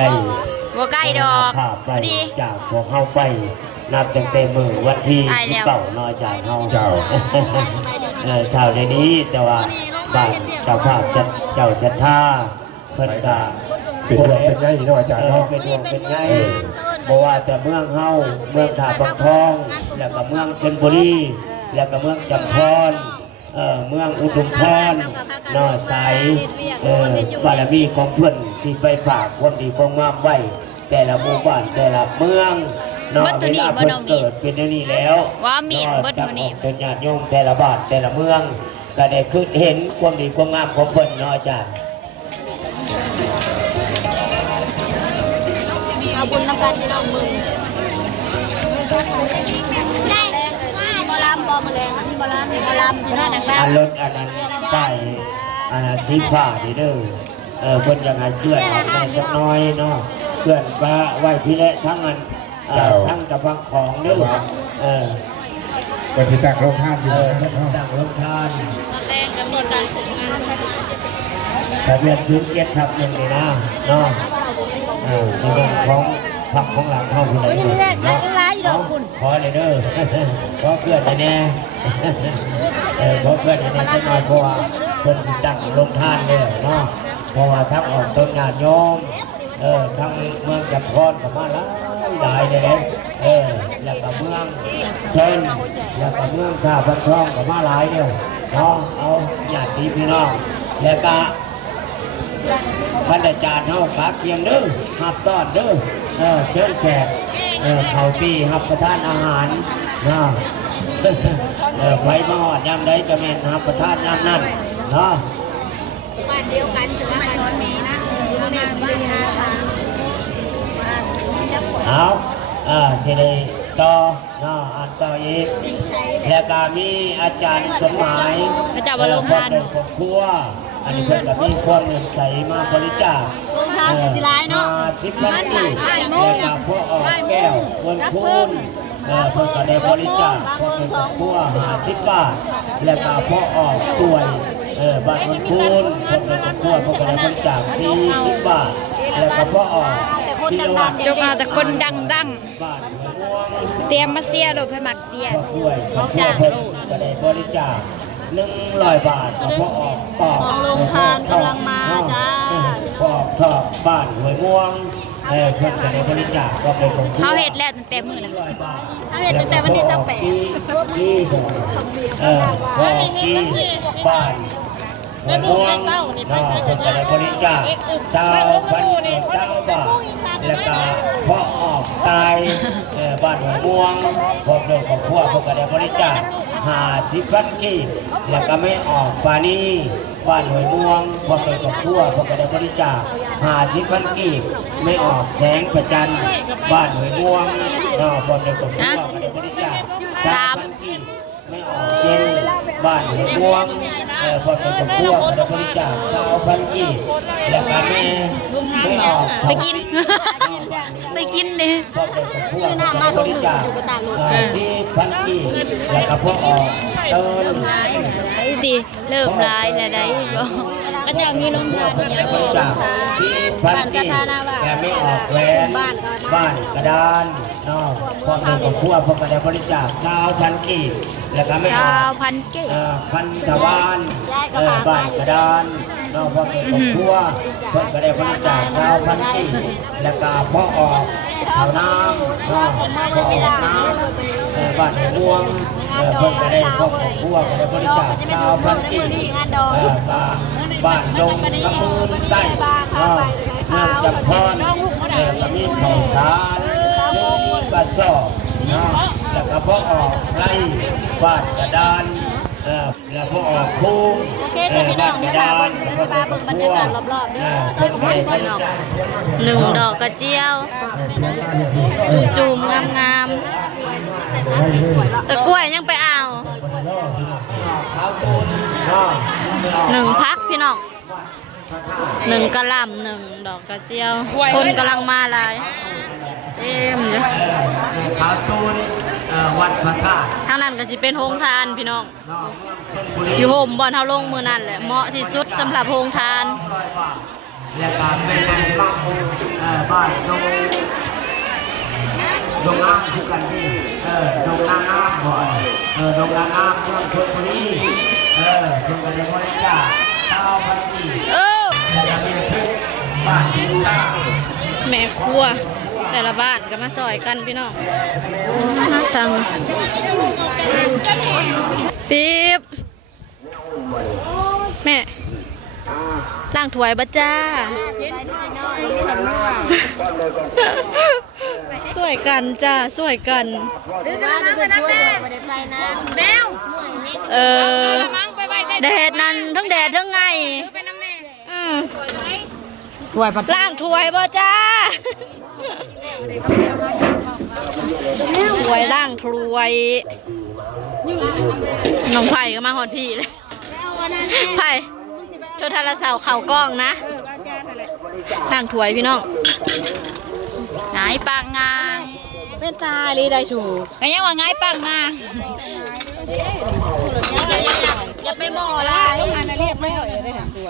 ได้บ่ใกล้ดอกดีจากพวกเฮาไปนับตั้งแต่มื้อวันที่19น้อยจากเฮาเจ้าเช้าในนี้แต่ว่าบ้านเจ้าภาพเจ้าจัดท่าเพิ่นก็เป็นไงเนาะอาจารย์เนาะเป็นไงบ่ว่าแต่เมืองเฮาเมืองท่าบางทองแล้วก็เมืองชลบุรีแล้วก็เมืองจำพรเมืองอุทุมพรน้อยใสบารมีของเพื่อนที่ไปฝากความดีความงามไว้แต่ละหมู่บ้านแต่ละเมืองเนาะเวลาเพิ่นเกิดเป็นอย่างนี้แล้วว่ามีเบิดมื้อนี้เป็นญาติโยมแต่ละบ้านแต่ละเมืองก็ได้คือเห็นความดีความงามของเพิ่นเนาะอาจารย์เอาบุญนำกันพี่น้องมึงได้บ่ลำบ่มาแรงบ่ลำอยู่นั่นน่ะครับรถอันนั้นป้ายอันนั้นสีฟ้านี่เด้อเพิ่นยังไงเพื่อนออกได้จักน้อยเนาะเพื่อนว่าไว้ที่และทั้งอันทั้งกระบังของเด้อก็ที่ตั้งโรงทานอยู่ตั้งโรงทานตอนแรกก็มีการฝึกงานแต่เรียนพื้นเกียรติทับหนึ่งนี่นะเนาะในเรื่องของผักของหลังเข้าคุณเลยเนาะขอเลยเด้อขอเพื่อนแน่ขอเพื่อนแน่จะน้อยเพราะว่าคนตั้งโรงทานเลยเนาะเพราะว่าทั้งออกต้นงานโยมทั้งเมืองจับพรกับมาหลายเลยแล้วก็เมืองเช่นแล้วก็เมืองท่าพันทองกับมาหลายเดียวเนาะเอาญาติพี่น้องแล้วก็บรรดาจารย์เฮาฝากเพียงเด้อหับต้อนเด้อเชิญแขกเขาตีหับประทานอาหารนะไว้มาหอดยามใดก็แม่นหับประทานยามนั้นเนาะบ้านเดียวกันถึงมาสอนมีนะเอาทีนี้ต่ออ่านต่ออีกแล้วก็มีอาจารย์สมหมายอาจารย์วรพานครอบครัวอันนี้เพิ่นก็มีความเงินใสมาบริจาคลงทานกสิร้ายเนาะ10 ล้านบาทแล้วก็พ่อออกแก้วคนคูณเพิ่นก็ได้บริจาคพ่อเป็นครอบครัว50 บาทแล้วก็พ่อออกช่วยบ้านคนคูณเพิ่นเป็นครอบครัวเพิ่นก็ได้บริจาค40 บาทแล้วก็พ่อออกจงเอาแต่คนดังเตรียมมาเสียโดยพมักเสียเขาจ้างโลดก็ได้บริจาค100 บาทพ่อออกต่อของโรงทานกำลังมาจ้าพ่อชอบบ้านห้วยม่วงเพิ่นก็ได้บริจาคก็เป็นของเขาเฮ็ดแล้วตั้งแต่มื้อนั้นเขาเฮ็ดตั้งแต่วันที่28พ่อที่บ้านม่วงเพิ่นก็ได้บริจาคเจ้าพันเจ้าบาทแล้วก็พ่อออกตายบ้านม่วงพวกเรื่องของพวกเพิ่นก็ได้บริจาค50 พันกีบแล้วก็ไม่ออกปานีบ้านห้วยม่วงพวกเรื่องของพวกเพิ่นก็ได้บริจาค50 พันกีบไม่ออกแสงประจันบ้านห้วยม่วงพวกเรื่องของพวกก็ได้บริจาค3 พันกีบไม่ออกเย็นบ้านหัวม่วงพอเป็นครอบครัวก็ได้บริจาค9,000 กีบแล้วก็แม่ไม่ออกไปกินเลยพอเป็นครอบครัวก็ได้บริจาค10,000 กีบแล้วก็พอออกเติมดีเริ่มร้ายแล้วได้บ่ก็จะมีลงทานเยอะบ้านกีบแต่ไม่ออกแหวนบ้านกระดานพอเป็นครอบครัวพอก็ได้บริจาค9,000 กีบแล้วก็ไม่ออก9,000 กีบพันธวานบ้านกระดานพอเป็นครอบครัวเพิ่นก็ได้บริจาค9,000 กีบแล้วก็พอออกข้าวน้ำพอออกน้ำบ้านม่วงเพิ่นก็ได้ครอบครัวก็ได้บริจาค9,000 กีบบ้านดงกระมือใต้เมืองจำพรก็มีข้าวสารกระสอบแล้วก็พอออกไร่บ้านกระดานแล้วพอออกคูโอเคจะพี่น้องเดี๋ยวพาเบิ่งบรรยากาศรอบๆด้วย1 ดอกกระเจียวจุ่มๆงามๆแต่กล้วยยังไปเอา1 พักพี่น้อง1 กะหล่ำ1 ดอกกระเจียวคนกำลังมาหลายเต็มอยู่วัดพระธาตุทางนั้นก็จะเป็นโรงทานพี่น้องอยู่โฮมบอลเฮาลงมือนั่นแหละเหมาะที่สุดสำหรับโรงทานและการเป็นบ้าน ดงน้ำคือกันที่ดงน้ำบ่อยดงน้ำเมืองชลบุรีคุณกันในวันจ้าเช้าพันสี่จะมีคลิปบ้านที่ตั้ง แม่ครัวแต่ละบ้านก็มาซอยกันพี่น้องน่าจังปี๊บแม่ล้างถ้วยบ่จ้าสวยกันจ้าสวยกันแดดนั่นทั้งแดดทั้งไงล้างถ้วยบ่จ้าถ้วยล้างถ้วยน้องไผ่ก็มาหอดพี่เลยไผ่โชว์ทาราสาวเข่ากล้องนะล้างถ้วยพี่น้องไงปังงาเป็นตาลีได้ชูก็ยังว่าไงปังงาอย่าไปหม้อละต้องงานเรียบไม่เอาได้หาตัว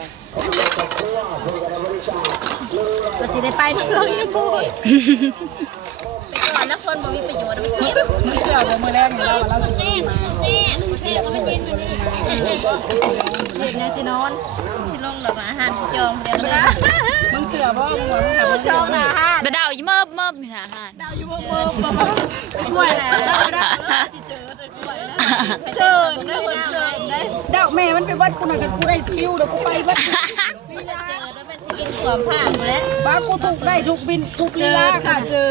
เราจะได้ไปทั้งเรื่องนี้พูดไปก่อนแล้วคนบ่มีประโยชน์มันเก็บมือเชื่อบ่มือแรกอยู่เราสิมาเซ่ก็มันเย็นอยู่นี่เย็นเนี่ยสินอนสิลงหลับอาหารจองเดี๋ยวมึงเชื่อบ่มึงว่ามึงทำจองนะฮะไปดาวอยู่เมิบมีอาหารดาวอยู่เมิบกล้วยเชิญได้คนเชิญได้ดาวแม่มันไปวัดกูน่ะกันกูได้คิวเดี๋ยวกูไปวัดความผ่านเลยบ้ากูถูกได้ถูกบินถูกลีลาค่ะเจอ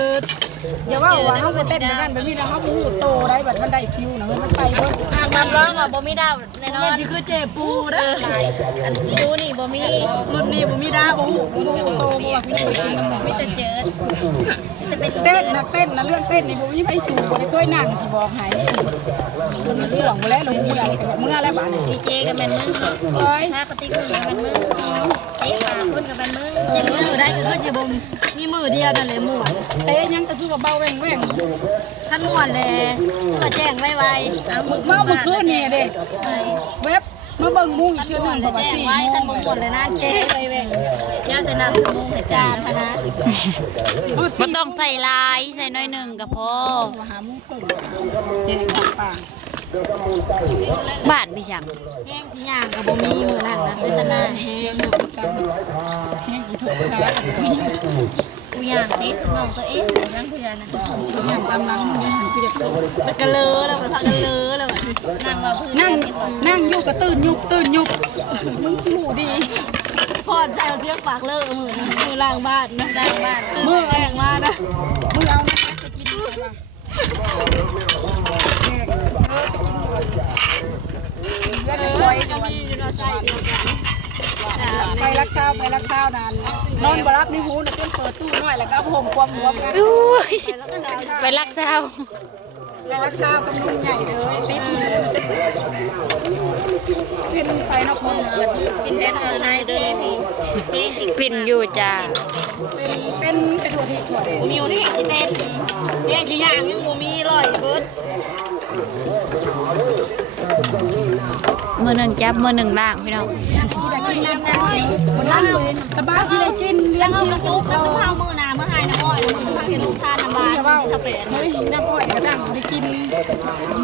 อย่าว่าเขาไปเต้นกันแบบนี้นะเขาพูดโตได้แบบมันได้ฟิวนะมันไปเบิ้ลน้ำร้อนว่าบ่มีดาวแน่นอนนี่คือเจ็บปูเด้อปูนี่บ่มีรุ่นนี้บ่มีดาวบ่หูโตบ่ว่าพี่ไม่จะเจอเต้นนะเต้นนะเรื่องเต้นนี่บ่มีไผสูงบ่ได้เคยนั่งสิบอกให้มันเชื่องบ่แล้วลงเมื่อแล้วบ้านดีเจกันแม่นมึงเอ้ยถ้าปฏิกิริยาเป็นมึงเอ๊ะคนกับเป็นมึงยังมือได้คือสิบ่มีมือเดียวนั่นแหละม่วนเอ๊ะยังก็สู้กับเบาแว่งท่านม่วนแลมาแจ้งไวๆเอามึกมาเมื่อคืนนี่เด้เว็บมาเบิ่งมุ้งอีกเทื่อนึงก็ว่าสิท่านบ่ม่วนเลยนะเจ๊ไวแว่งย่างแต่น้ำมุ้งให้จานพะนะบ่ต้องใส่ลายใส่น้อยนึงก็พอหามุ้งเพิ่นเจ๊ปากบ้านพี่ช่างแห้งสิย่างก็บ่มีมื้อนั้นนะเป็นตะนาแห้งแห้งสิถูกค่ะกูย่างติดน้องตัวเองนั่งเพื่อนนะย่างตามหลังนี่หันพี่เด็กมันกะเลอแล้วมันพากันเลอแล้วนั่งว่าพื้นนั่งอยู่ก็ตื่นยุบมึงขี้หูดีพอดใจเอาเชือกปากเลิกมือล้างบ้านนะล้างบ้านมือแรงมานะมือเอามาจะกินอะไรบ้างไปรักษานานนอนบ่รับนี่หูน่ะเต้นเปิดตู้น้อยแล้วก็ห่มความหัวกันไปรักษากับนุ่นใหญ่เลยติ๊บพินไปนอกมือพินเทนเอาในเดินพินอยู่จ้าเป็นถั่วที่ถั่วมีอยู่ที่จีเต้นเรียกกี่อย่างยังมีลอยเบิดมือหนึ่งจับมือหนึ่งล่างพี่น้องกินน้ำน้อยล่างเลยตะบ้าสิได้กินเลี้ยงกระจุกแล้วจะพามือหนาเมื่อหายน้ำอ้อยมาเห็นลูกทานน้ำบานสเปนเฮ้ยน้ำอ้อยกระดังได้กิน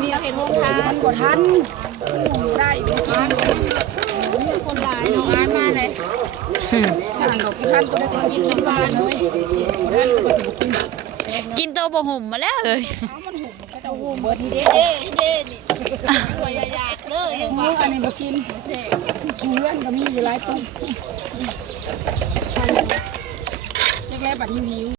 มีเห็นลูกทานกดทันได้กินคนหลายน้องอ้ายมาเลยช่างดอกท่านตัวได้กินน้ำบานเลยกินตัวบ่หุ่มมาแล้วเลยเจ้าหุ่มเบิดเด้นี่ตัวใหญ่ๆเลยอันนี้บ่กินเพื่อนก็มีอยู่หลายต้นแรกๆบัดนี้หิว